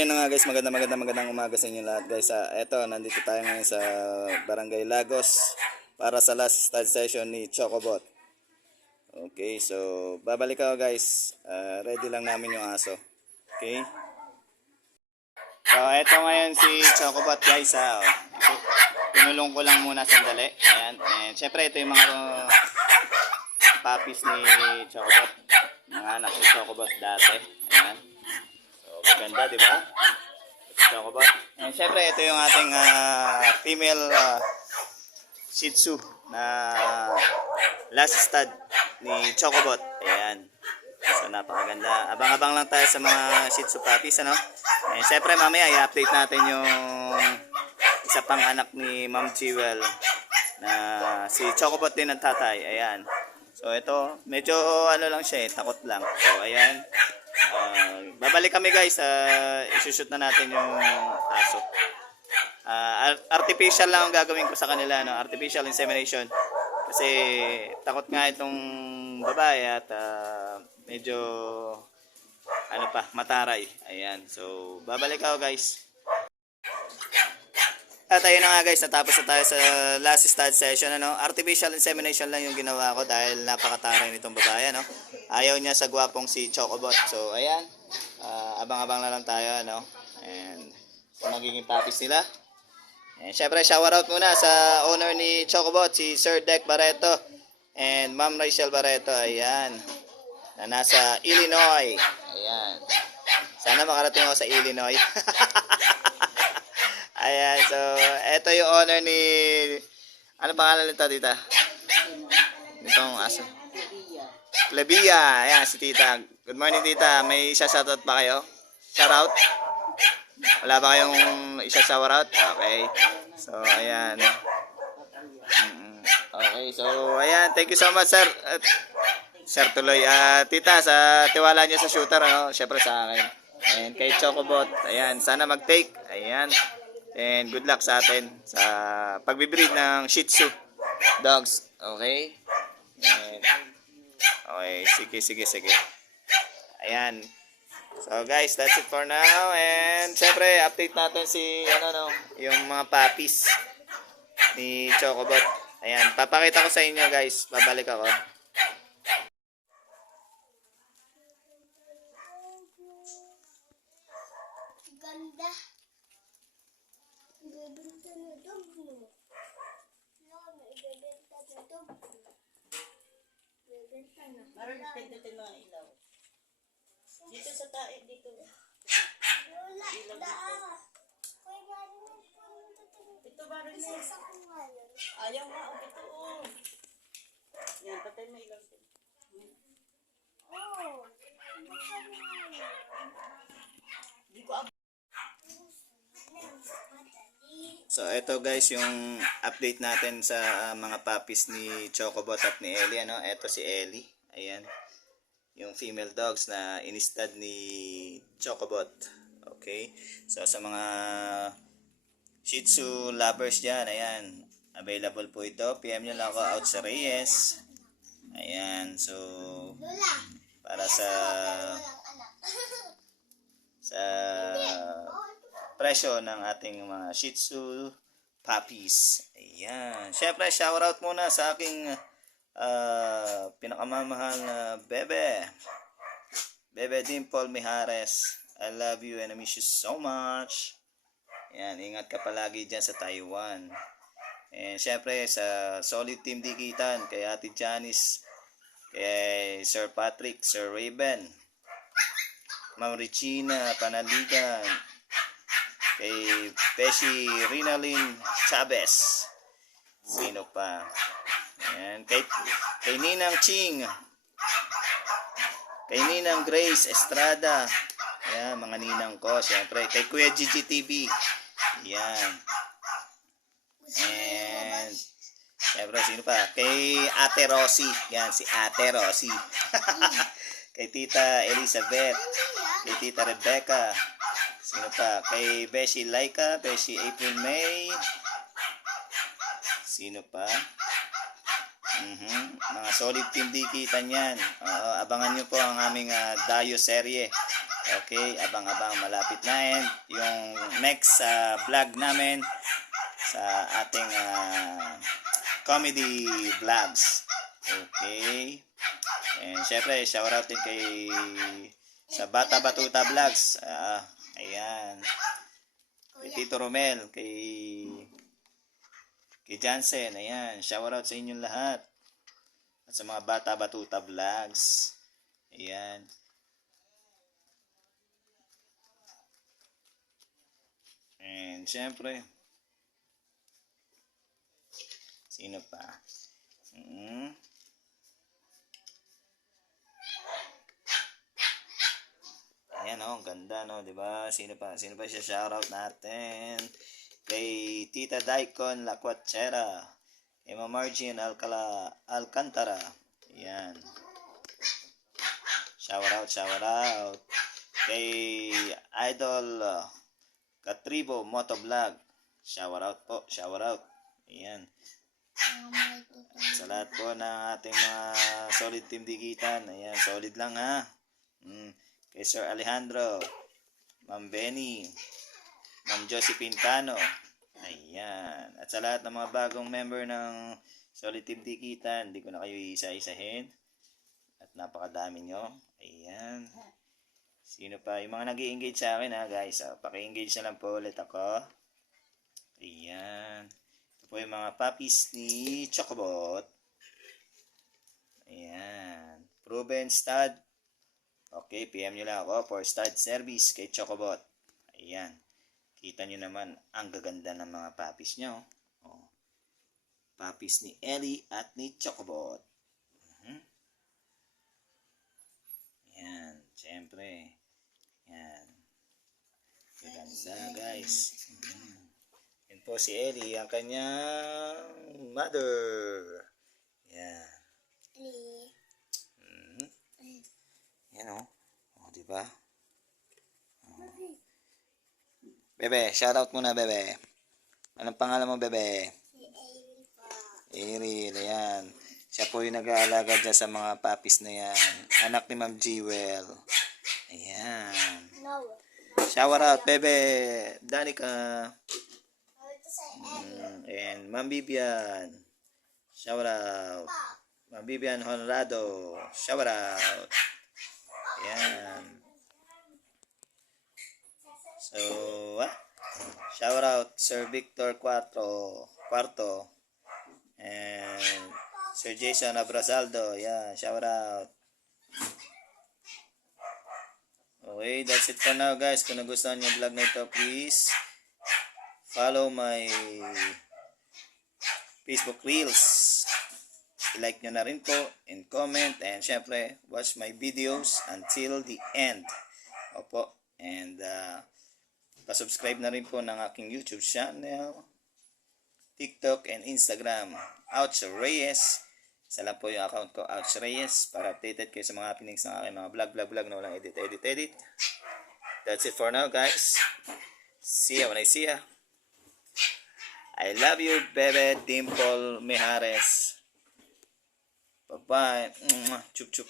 ayun na nga guys, magandang umaga sa inyo lahat guys. Eto, nandito tayo ngayon sa Barangay Lagos para sa last study session ni Chocobot. Okay, so babalik ako guys. Ready lang namin yung aso. Okay. So eto ngayon si Chocobot guys. Pinulong ko lang muna sandali. Ayan. And syempre ito yung mga puppies ni Chocobot. Mga anak ni Chocobot dati. Ayan. Maganda, di ba? Chocobot. And syempre, ito yung ating female Shih Tzu na last stud ni Chocobot. Ayan. So, napakaganda. Abang-abang lang tayo sa mga Shih Tzu puppies, ano? And syempre, mamaya, i-update natin yung isa pang anak ni Ma'am Jewel na si Chocobot din ang tatay. Ayan. So, ito, medyo ano lang siya, takot lang. So, ayan. Babalik kami guys, isushoot na natin yung aso. Artificial lang ang gagawin ko sa kanila, no? Artificial insemination. Kasi takot nga itong babae at medyo ano pa, mataray. Ayan, so babalik ako guys. At ayun na nga guys, natapos na tayo sa last stud session, ano? Artificial insemination lang yung ginawa ko dahil napakataray nitong babae, no? Ayaw niya sa gwapong si Chocobot. So ayan, abang-abang na lang tayo, ano? And so, magiging puppies nila. And syempre, shower out muna sa owner ni Chocobot, si Sir Dec Barreto and Ma'am Rachel Barreto. Ayan, na nasa Illinois. Ayan, sana makarating ako sa Illinois. Ayan, so eto yung owner ni, ano pangalan nito tita? Nitong aso. Plebia. Ayan si tita. Good morning tita. May isa-shoutout ba kayo? Shoutout? Wala ba kayong isa-shoutout? Okay. So ayan. Okay, so ayan. Thank you so much sir. Sir tuloy. Tita, sa tiwala niyo sa shooter, ano? Syempre sa akin. And kay Chocobot. Ayan, sana mag-take. Ayan. And good luck sa atin sa pagbibreed ng Shih Tzu dogs. Okay? And, okay, sige. Ayan. So guys, that's it for now. And syempre, update natin si yung mga puppies ni Chocobot. Ayan, papakita ko sa inyo guys. Babalik ako. Ganda. Ibebenta na dog mo. Ibebenta na dog mo. Ibebenta na. Maroon pindutin mga ilaw. Dito sa tae, dito. Lola, daa. Kuya, maroon Ito maroon na. isa ko ngayon. Ayaw nga, ito oh. Yan, patay mo ilaw. Oh, baka ngayon. Di ko So ito guys yung update natin sa mga puppies ni Chocobot at ni Ellie, ano? Ito si Ellie. Ayan. Yung female dogs na in-stud ni Chocobot. Okay? So sa mga Shih Tzu lovers diyan, ayan. Available po ito. PM niyo lang ako out sa Reyes. Ayan. So Lola, para sa walang anak. presyo ng ating mga Shih Tzu puppies. Ayan. Siyempre, shout out muna sa aking pinakamamahal na bebe. Bebe Dimple Mijares. I love you and I miss you so much. Ayan. Ingat ka palagi dyan sa Taiwan. And siyempre, sa Solid Team Dikitan, kay Ate Janice, kay Sir Patrick, Sir Raven, Ma'am Regina Panaligan, kay Beshi Rinalyn Chavez. Sino pa? Ayan. Kay Ninang Ching. Kay Ninang Grace Estrada. Ayan, mga ninang ko. Siyempre, kay Kuya Gigi TV. Ayan. And siyempre, sino pa? Kay Ate Rosie. Ayan, si Ate Rosie. Kay Tita Elizabeth. Kay Tita Rebecca. Sino pa? Kay Beshi Laika, Beshi April May. Sino pa? Mga solid team dikitan yan. Abangan nyo po ang aming Dayo serye. Okay, abang-abang malapit na and yung next vlog namin sa ating comedy vlogs. Okay. And syempre, shoutout din kay sa Bata Batuta Vlogs. Ayan. Kay Tito Romel, kay Jansen. Ayan, shoutout sa inyong lahat. At sa mga Bata Batuta Vlogs. Ayan. And syempre, sino pa? Ayan oh, ang ganda no, 'di ba? Sino pa siya shoutout natin? Kay Tita Daikon Lacuachera, kay Ma'am Margin Alcantara. Ayan. Shoutout. Kay Idol Katribo Motovlog. Shoutout. Ayan. Sa lahat po ng ating mga solid team digitan. Ayan, solid lang ha. Kay Sir Alejandro, Ma'am Benny, Ma'am Josephine Cano. Ayan. At sa lahat ng mga bagong member ng Solid Team Dikitan, hindi ko na kayo isa-isahin. At napakadami nyo. Ayan. Sino pa? Yung mga nag-i-engage sa akin ha guys. Paki-engage na lang po ulit ako. Ayan. Ito po yung mga puppies ni Chocobot. Ayan. Proven stud. Okay, PM nyo lang ako for stud service kay Chocobot. Ayan. Kita nyo naman ang gaganda ng mga puppies nyo. Oh. Puppies ni Ellie at ni Chocobot. Ayan. Siyempre. Ayan. Gaganda guys. Yan po si Ellie, ang kanyang mother. Ayan. Yan o. O, diba? Bebe, shoutout muna, Bebe. Anong pangalan mo, Bebe? Si Ariel po. Ariel, ayan. Siya po yung nag-aalaga dyan sa mga puppies na yan. Anak ni Ma'am Jewel. Ayan. No. Shoutout, Bebe. Danica. Ito sa Ariel. And Ma'am Bibian. Shoutout. Ma'am Bibian Honrado. Shoutout. Ayan. So, shout out Sir Victor Cuarto and Sir Jason Abrasaldo. Yeah, shout out. Okay, that's it for now guys. Kung nagustuhan niyo yung vlog na ito, please follow my Facebook Reels. I-like nyo na rin po and comment and syempre watch my videos until the end. Opo. And pa-subscribe na rin po ng aking YouTube channel, TikTok and Instagram. Ouch Reyes. Isa lang po yung account ko, Ouch Reyes, para updated kayo sa mga happenings ng aking mga vlog na walang edit. That's it for now guys. See ya when I see ya. I love you, Bebe Dimple Mijares. Bye-bye. Chup chup.